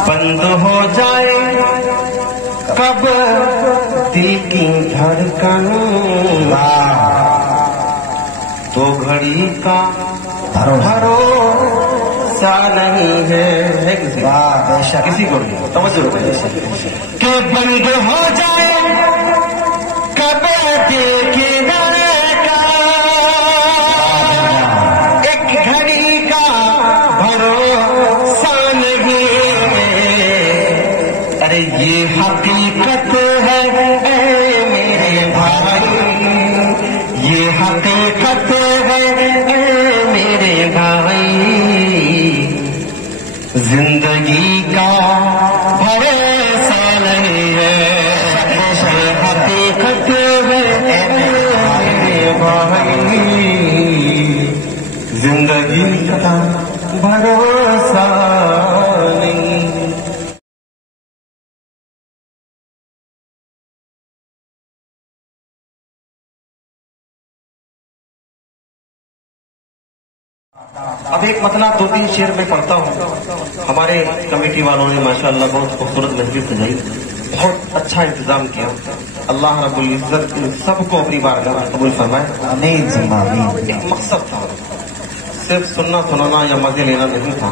बंद हो जाए कब दिल की धड़कन, तो घड़ी का भरोसा नहीं है। किसी को नहीं तवज्जो कि बंद हो जाए कब दिल की धड़कन, एक घड़ी का भरोसा नहीं है। अरे ये हकीकत है ऐ मेरे भाई, ये हकीकत है ऐ मेरे भाई, जिंदगी का भरोसा नहीं है। ये हकीकत है ऐ मेरे भाई, जिंदगी का भरोसा नहीं। अब एक मतला 2-3 शेर में पढ़ता हूँ। हमारे कमेटी वालों ने माशाअल्लाह बहुत खूबसूरत महफिल सजाई, बहुत अच्छा इंतजाम किया। अल्लाह रब्बुल इज्जत सबको अपनी बारगाह में कबूल फरमाए। आमीन। एक मकसद था, सिर्फ सुनना सुनाना या मजे लेना नहीं था,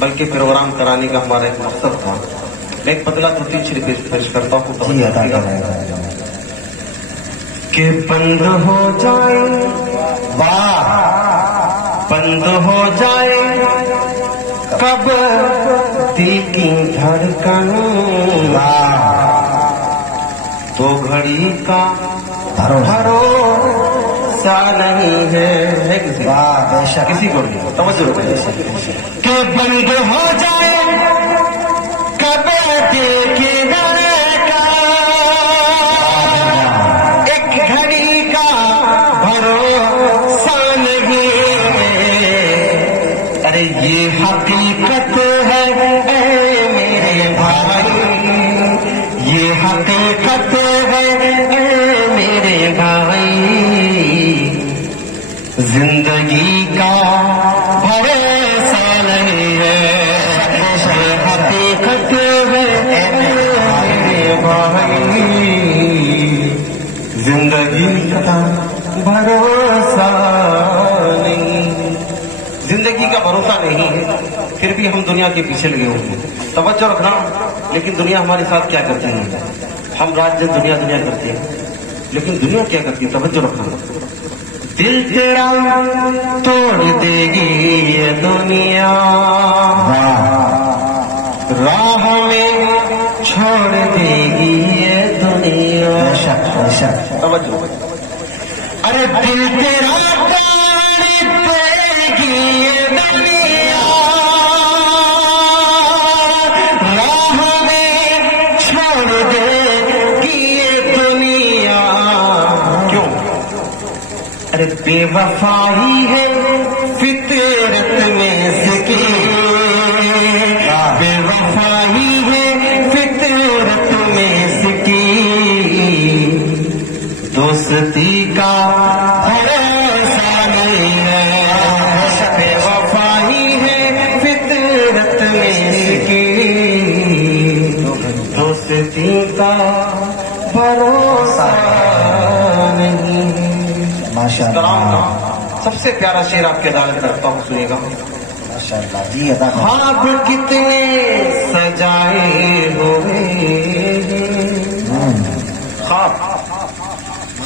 बल्कि प्रोग्राम कराने का हमारा एक मकसद था। मैं एक पतला 2-3 शेर पेश करता हूँ कि बंद हो जाए, वाह, बंद हो जाए कब दिल की धड़कन, तो घड़ी का भरोसा नहीं है। किसी को नहीं तवज्जो कि बंद हो जाए कब दिल की धड़कन, एक घड़ी का भरोसा नहीं है। अरे ये हकीकत है ऐ मेरे भाई, ये हकीकत है ऐ मेरे भाई, जिंदगी का भरोसा नहीं है। ये हकीकत है ऐ मेरे भाई, जिंदगी का भरोसा नहीं। जिंदगी का भरोसा नहीं है, फिर भी हम दुनिया के पीछे लगे हुए हैं। तवज्जो रखना, लेकिन दुनिया हमारे साथ क्या करती है? हम रात दिन दुनिया दुनिया करते हैं, लेकिन दुनिया क्या करती है? तवज्जो रखना। दिल तेरा तोड़ देगी ये दुनिया, राह में छोड़ देगी ये दुनिया। तवज्जो। अरे दिल तेरा तोड़ देगी ये दुनिया, राह में छोड़ देगी ये दुनिया। क्यों? अरे बेवफाई है फितरत में इसकी, बेवफाई है फितरत में इसकी, दोस्ती का भरोसा नहीं है। बेवफाई है फितरत में इसकी, दोस्ती का भरोसा नहीं। माशाअल्लाह, सबसे प्यारा शेर आपके अदालत करता हूँ, सुनिएगा। माशाअल्लाह जी। ख्वाब कितने सजाए हुए,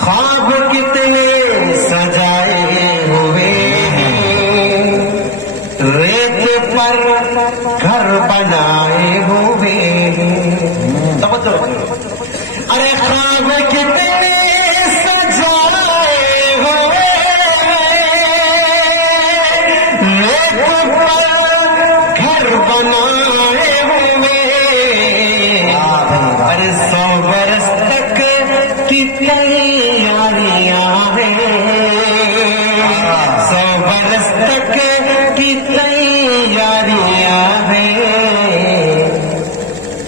ख्वाब कितने सजाए हुए, रेत पर घर बनाए हुए। तवज्जो रखो। अरे ख्वाब कितने सजाए हुए, रेत पर घर बनाए हुए। अरे 100 बरस तक की तैयारियां हैं, 100 बरस तक की तैयारियां हैं,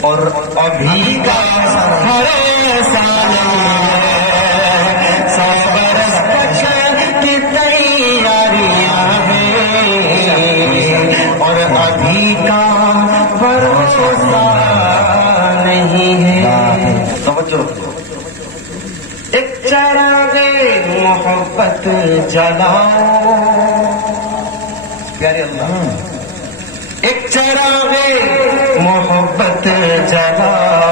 और अभी का भरोसा नहीं है। 100 बरस तक की तैयारियां हैं, और अभी का भरोसा بھروسہ نہیں ہے. توجہ رکھو. ایک چراغ محبت جلاؤ پیارے اللہ. ایک چراغ محبت جلاؤ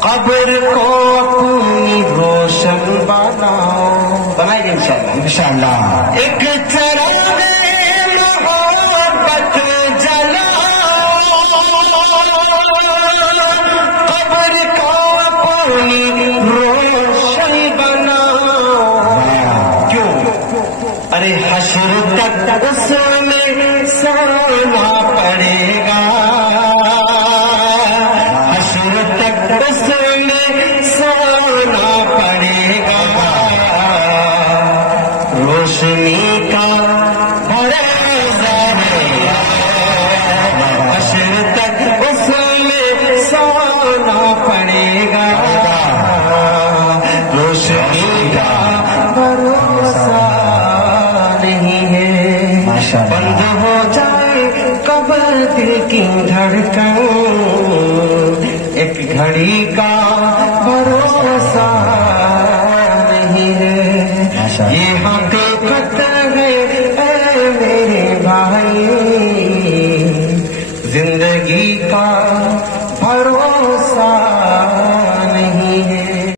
قبر کو اپنی روشن بناؤ. بنائیں گے انشاءاللہ. ایک چراغ محبت جلاؤ قبر کو اپنی روشن بناؤ. کیوں؟ ارے حشر تک اس میں سونا پڑے گا. حشر تک اس میں سونا پڑے گا. روشنی کا بھروسہ ہے. حشر تک اس میں سونا پڑے گا. روشنی کا بھروسہ نہیں ہے. بند ہو جائے قبر دل کی دھڑکن ایک گھڑی کا